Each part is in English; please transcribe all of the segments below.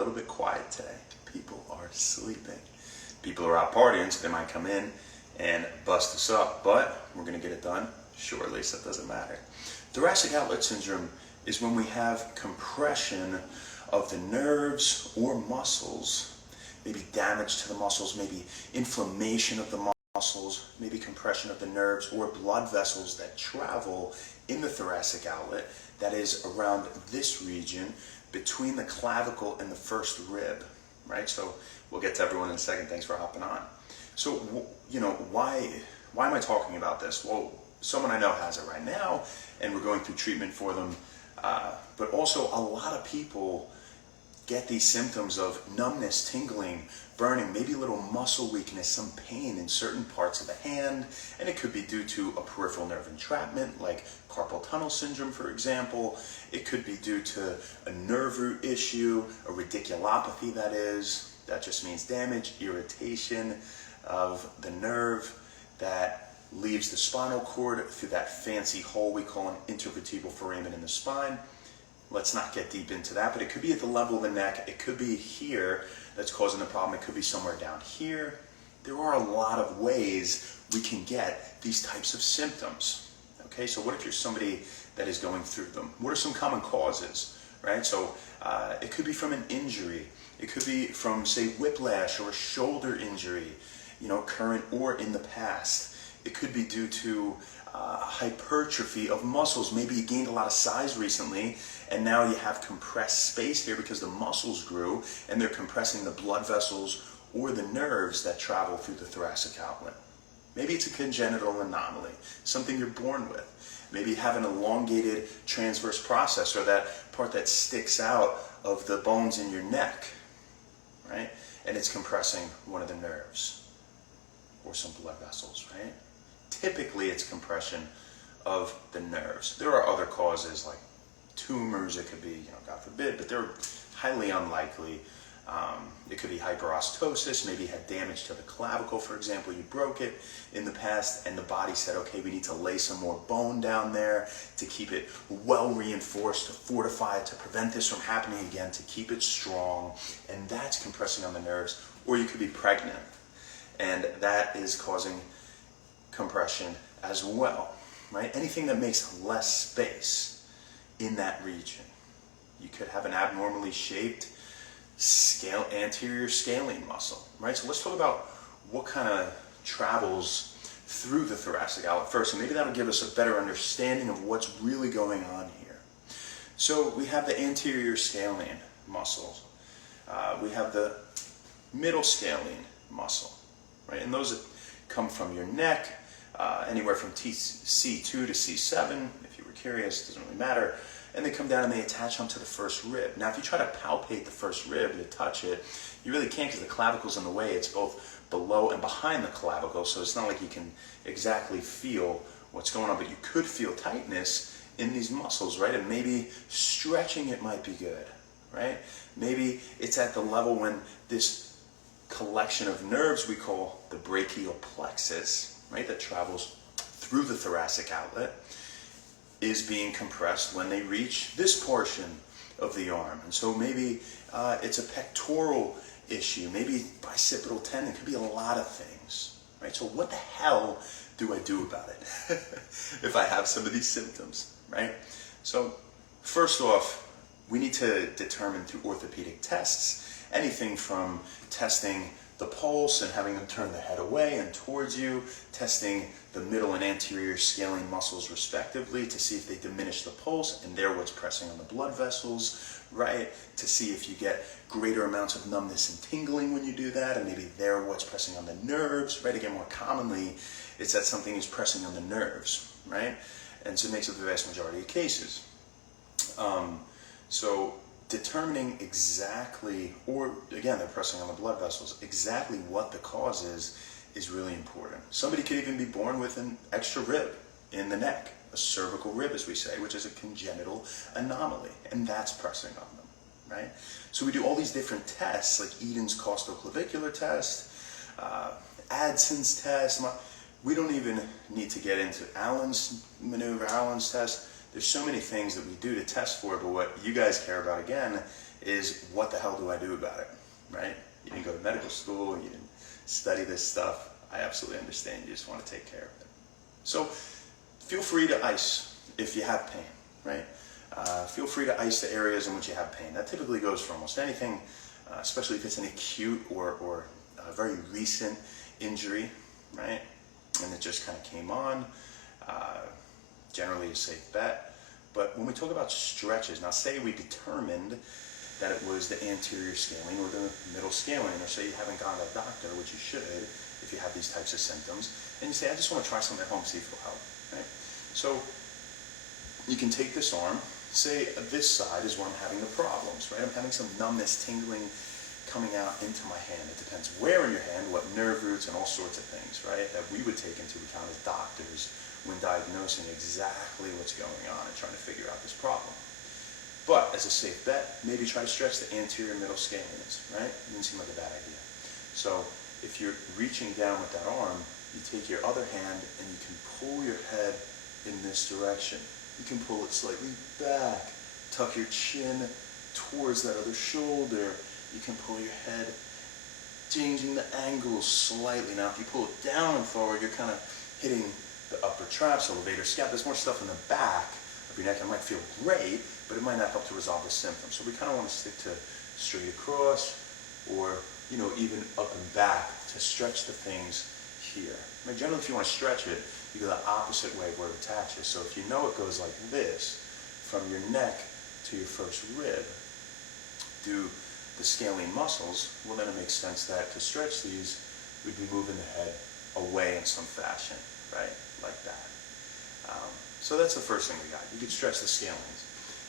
A little bit quiet today. People are sleeping. People are out partying, so they might come in and bust us up, but we're going to get it done shortly, so it doesn't matter. Thoracic outlet syndrome is when we have compression of the nerves or muscles, maybe damage to the muscles, maybe inflammation of the muscles, maybe compression of the nerves or blood vessels that travel in the thoracic outlet, that is around this region between the clavicle and the first rib, right? So we'll get to everyone in a second. Thanks for hopping on. So, why am I talking about this? Well, someone I know has it right now, and we're going through treatment for them. But also, a lot of people get these symptoms of numbness, tingling, burning, maybe a little muscle weakness, some pain in certain parts of the hand, and it could be due to a peripheral nerve entrapment like carpal tunnel syndrome, for example. It could be due to a nerve root issue, a radiculopathy, that just means damage, irritation of the nerve that leaves the spinal cord through that fancy hole we call an intervertebral foramen in the spine. Let's not get deep into that, but it could be at the level of the neck. It could be here that's causing the problem. It could be somewhere down here. There are a lot of ways we can get these types of symptoms. Okay, so what if you're somebody that is going through them? What are some common causes, right? So it could be from an injury. It could be from, say, whiplash or a shoulder injury, current or in the past. It could be due to hypertrophy of muscles. Maybe you gained a lot of size recently, and now you have compressed space here because the muscles grew, and they're compressing the blood vessels or the nerves that travel through the thoracic outlet. Maybe it's a congenital anomaly, something you're born with. Maybe you have an elongated transverse process, or that part that sticks out of the bones in your neck, right? And it's compressing one of the nerves or some blood vessels, right? Typically, it's compression of the nerves. There are other causes like tumors. It could be, God forbid, but they're highly unlikely. It could be hyperostosis. Maybe you had damage to the clavicle, for example. You broke it in the past, and the body said, okay, we need to lay some more bone down there to keep it well reinforced, to fortify it, to prevent this from happening again, to keep it strong. And that's compressing on the nerves. Or you could be pregnant, and that is causing compression as well, right? Anything that makes less space in that region. You could have an abnormally shaped anterior scalene muscle, right? So let's talk about what kind of travels through the thoracic outlet first, and maybe that'll give us a better understanding of what's really going on here. So we have the anterior scalene muscles. We have the middle scalene muscle, right? And those come from your neck, anywhere from C2 to C7, if you were curious, it doesn't really matter. And they come down and they attach onto the first rib. Now, if you try to palpate the first rib to touch it, you really can't because the clavicle's in the way. It's both below and behind the clavicle, so it's not like you can exactly feel what's going on, but you could feel tightness in these muscles, right? And maybe stretching it might be good, right? Maybe it's at the level when this collection of nerves we call the brachial plexus, right, that travels through the thoracic outlet, is being compressed when they reach this portion of the arm. And so maybe it's a pectoral issue, maybe bicipital tendon. It could be a lot of things, right? So what the hell do I do about it if I have some of these symptoms, right? So first off, we need to determine through orthopedic tests, anything from testing the pulse and having them turn the head away and towards you, testing the middle and anterior scalene muscles respectively to see if they diminish the pulse, and they're what's pressing on the blood vessels, right? To see if you get greater amounts of numbness and tingling when you do that, and maybe they're what's pressing on the nerves, right? Again, more commonly, it's that something is pressing on the nerves, right? And so it makes up the vast majority of cases. So determining exactly, or again, they're pressing on the blood vessels, exactly what the cause is really important. Somebody could even be born with an extra rib in the neck, a cervical rib, as we say, which is a congenital anomaly, and that's pressing on them, right? So we do all these different tests, like Eden's costoclavicular test, Adson's test. We don't even need to get into Allen's maneuver, Allen's test. There's so many things that we do to test for it, but what you guys care about, again, is what the hell do I do about it, right? You didn't go to medical school, you didn't study this stuff. I absolutely understand. You just want to take care of it. So feel free to ice if you have pain, right? Feel free to ice the areas in which you have pain. That typically goes for almost anything, especially if it's an acute or a very recent injury, right? And it just kind of came on. Generally a safe bet. But when we talk about stretches, now say we determined that it was the anterior scalene or the middle scalene, or say you haven't gone to a doctor, which you should if you have these types of symptoms, and you say, I just want to try something at home, see if it'll help, right? So you can take this arm, say this side is where I'm having the problems, right? I'm having some numbness, tingling coming out into my hand. It depends where in your hand, what nerve roots and all sorts of things, right, that we would take into account as doctors when diagnosing exactly what's going on and trying to figure out this problem. But as a safe bet, maybe try to stretch the anterior middle scalenes, right? It doesn't seem like a bad idea. So if you're reaching down with that arm, you take your other hand and you can pull your head in this direction. You can pull it slightly back, tuck your chin towards that other shoulder. You can pull your head, changing the angle slightly. Now if you pull it down and forward, you're kind of hitting the upper traps, elevator scap. There's more stuff in the back of your neck. It might feel great, but it might not help to resolve the symptoms. So we kind of want to stick to straight across or, you know, even up and back to stretch the things here. Now, generally, if you want to stretch it, you go the opposite way where it attaches. So if you know it goes like this, from your neck to your first rib, do the scalene muscles, well then it makes sense that to stretch these, we'd be moving the head away in some fashion, right? Like that. So that's the first thing we got. You can stretch the scalenes.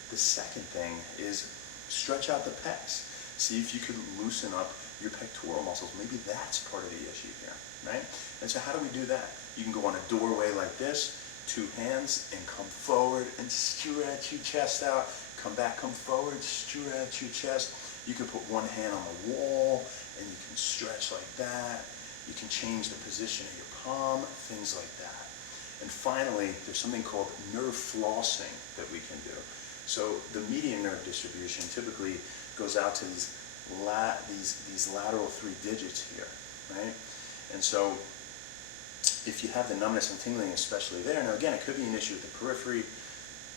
The second thing is stretch out the pecs. See if you could loosen up your pectoral muscles. Maybe that's part of the issue here, right? And so how do we do that? You can go on a doorway like this, two hands, and come forward and stretch your chest out. Come back, come forward, stretch your chest. You can put one hand on the wall, and you can stretch like that. You can change the position of your palm, things like that. And finally, there's something called nerve flossing that we can do. So the median nerve distribution typically goes out to these lateral 3 digits here, right? And so if you have the numbness and tingling especially there, now again, it could be an issue with the periphery.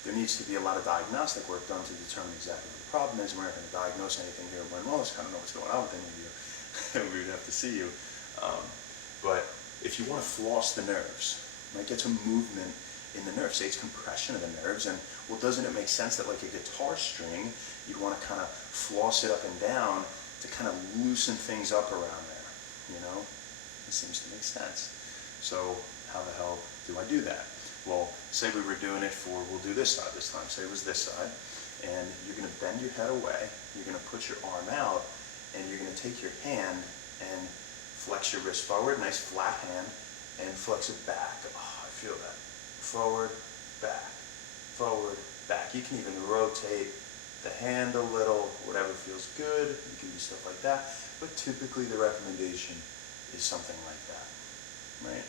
There needs to be a lot of diagnostic work done to determine exactly what the problem is. We're not going to diagnose anything here at wendwellness. I don't know what's going on with any of you. We would have to see you. But if you want to floss the nerves, might get some movement in the nerves. Say it's compression of the nerves, and well, doesn't it make sense that like a guitar string, you'd want to kind of floss it up and down to kind of loosen things up around there, you know? It seems to make sense. So how the hell do I do that? Well, say we were doing it for, we'll do this side this time. Say it was this side, and you're going to bend your head away, you're going to put your arm out, and you're going to take your hand and flex your wrist forward, nice flat hand, and flex it back. Oh, I feel that. Forward, back, forward, back. You can even rotate the hand a little, whatever feels good. You can do stuff like that. But typically the recommendation is something like that, right?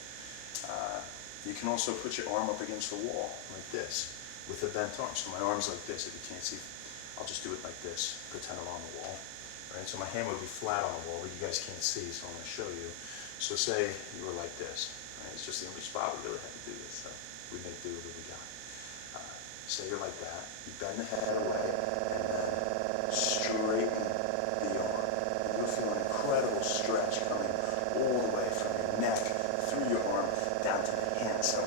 You can also put your arm up against the wall like this with a bent arm. So my arm's like this. If you can't see, I'll just do it like this. Pretend I'm on the wall, right? So my hand would be flat on the wall, but you guys can't see, so I'm going to show you. So say you were like this. Right? It's just the only spot we really have to do this. So we make do with what we got. Say you're like that. You bend the head away and then straighten the arm. And you'll feel an incredible stretch coming all the way from your neck through your arm down to the hand. So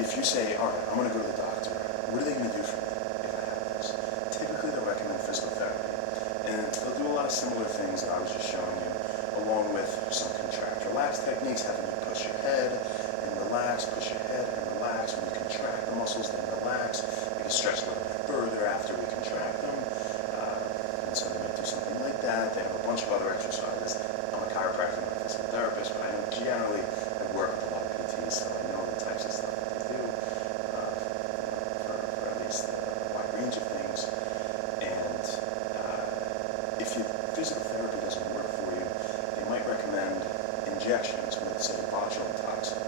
if you say, all right, I'm going to go to the doctor, what are they going to do for me if I have this? Typically they'll recommend physical therapy. And they'll do a lot of similar things that I was just showing you, along with some contract relax techniques, having you push your head and relax, push your head and relax. When you contract the muscles, then relax. You can stretch a little bit further after we contract them. And so they might do something like that. They have a bunch of other exercises. I'm a chiropractor, I'm a physical therapist, but I know generally I work with a lot of PTs, so I know the types of stuff that they do for at least a wide range of things. And if your physical therapy doesn't work for you, they might recommend injections with, say, botulinum toxin.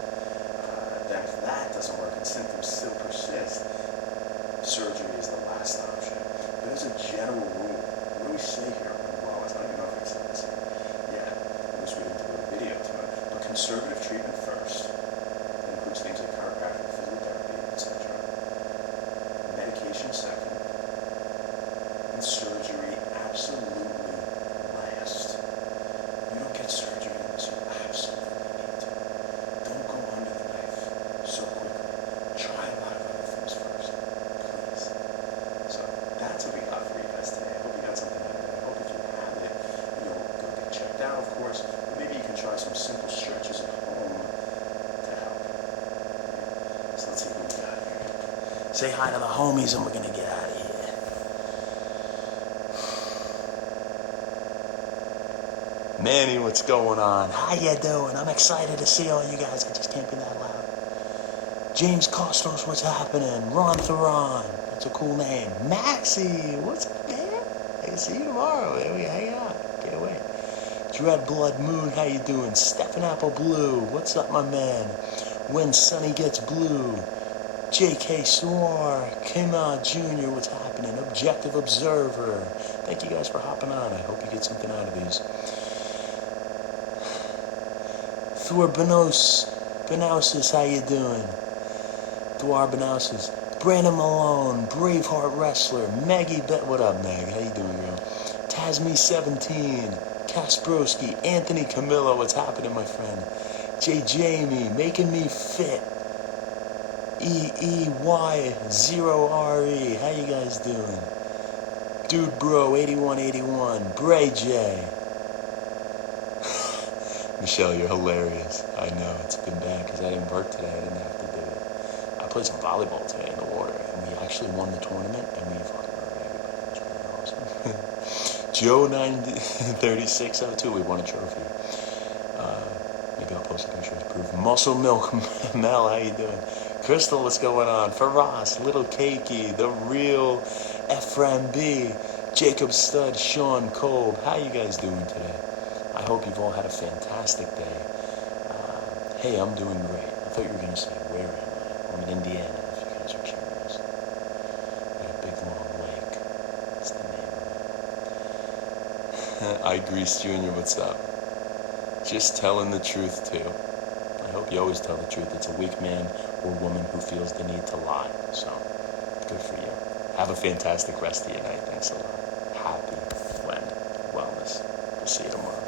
Then if that doesn't work and symptoms still persist, surgery is the last option. But as a general rule, conservative treatment first. That includes things like chiropractic, physical therapy, etc. Medication second. And surgery absolutely last. You don't get surgery unless you absolutely need to. Don't go under the knife so quickly. Try a lot of other things first, please. So that's what we got for you guys today. I hope you got something out of it. I hope if you have it, you'll go get checked out, of course. But maybe you can try some simple stretches at home to help. So let's see what we got here. Say hi to the homies and we're going to get out of here. Manny, what's going on? How you doing? I'm excited to see all you guys. I just can't be that loud. James Costos, what's happening? Ron Theron, that's a cool name. Maxie, what's up, man? I can see you tomorrow. There we hang out. Can't wait. Dread Blood Moon, how you doing? Stephen Apple Blue, what's up, my man? When Sunny Gets Blue. J.K. Swar, Kima Jr., what's happening? Objective Observer. Thank you guys for hopping on. I hope you get something out of these. Thor Benousis, how you doing? Dwar Benousis. Brandon Malone, Braveheart Wrestler. Maggie what up, Meg? How you doing, girl? Tasme17, Kasprowski, Anthony Camillo, what's happening, my friend? J. Jamie, Making Me Fit. EEY0RE, how you guys doing? Dude Bro, 8181, Bray J. Michelle, you're hilarious. I know, it's been bad because I didn't work today. I didn't have to do it. I played some volleyball today in the water, and we actually won the tournament, and we fucking murdered everybody. It was really awesome. Joe 3602, we won a trophy. Maybe I'll post a picture as proof. Muscle Milk Mel, how you doing? Crystal, what's going on? Faraz, Little Cakey, The Real Ephraim B, Jacob Stud, Sean Kolb, how you guys doing today? I hope you've all had a fantastic day. Hey, I'm doing great. I thought you were going to say, where am I? I'm in Indiana, if you guys are curious. Got a big long lake. That's the name of it. I Grease Jr., what's up? Just telling the truth, too. I hope you always tell the truth. It's a weak man or woman who feels the need to lie. So, good for you. Have a fantastic rest of your night. Thanks a lot. Happy wellness. We'll see you tomorrow.